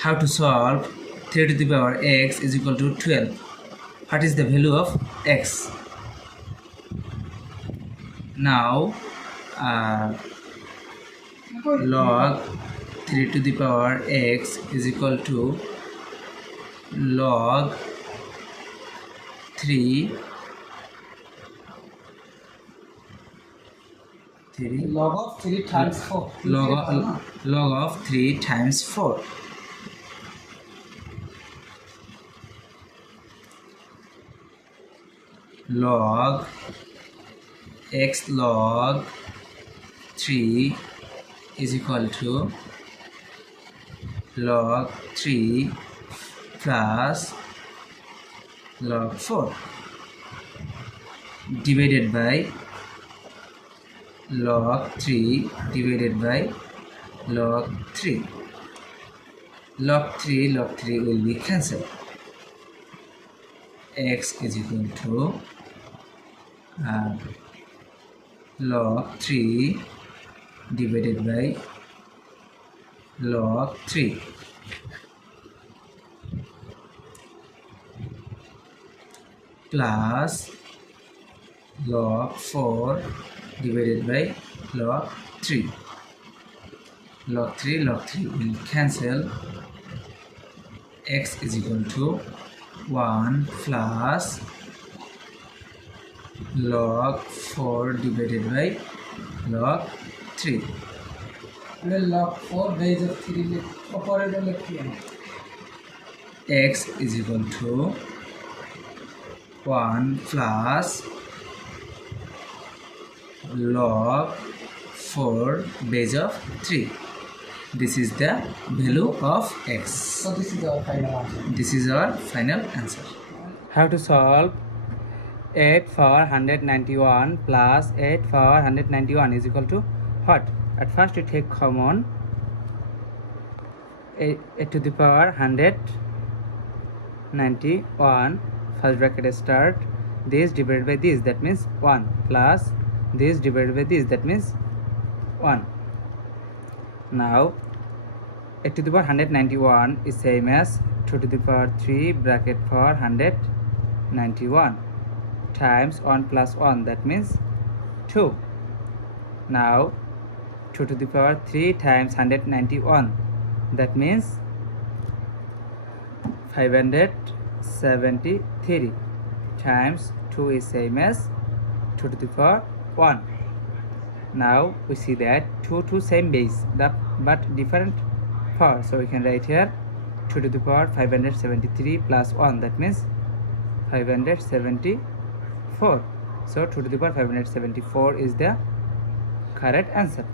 How to solve 3 to the power x is equal to 12. What is the value of x? Now log 3 to the power x is equal to log 3 log of 3 times 4. log of 3 times 4. Log x log 3 is equal to log 3 plus log 4 divided by log 3 divided by log 3. Log 3 will be cancelled. X is equal to log 3 divided by log 3 plus log 4 divided by log 3. Log 3 will cancel. X is equal to 1 plus log 4 divided by log 3. log 4 base of 3 operator लिखिए. X is equal to 1 plus log 4 base of 3. This is the value of x. So this is our final answer. This is our final answer. How to solve 8 for 191 plus 8 for 191 is equal to what? At first we take common 8 to the power 191, first bracket start, this divided by this, that means 1, plus this divided by this, that means 1. Now 8 to the power 191 is same as 2 to the power 3 bracket for 191 times 1 plus 1, that means 2. Now 2 to the power 3 times 191, that means 573 times 2 is same as 2 to the power 1. Now we see that 2 same base but different power, so we can write here 2 to the power 573 plus 1, that means 574. So 2 to the power 574 is the correct answer.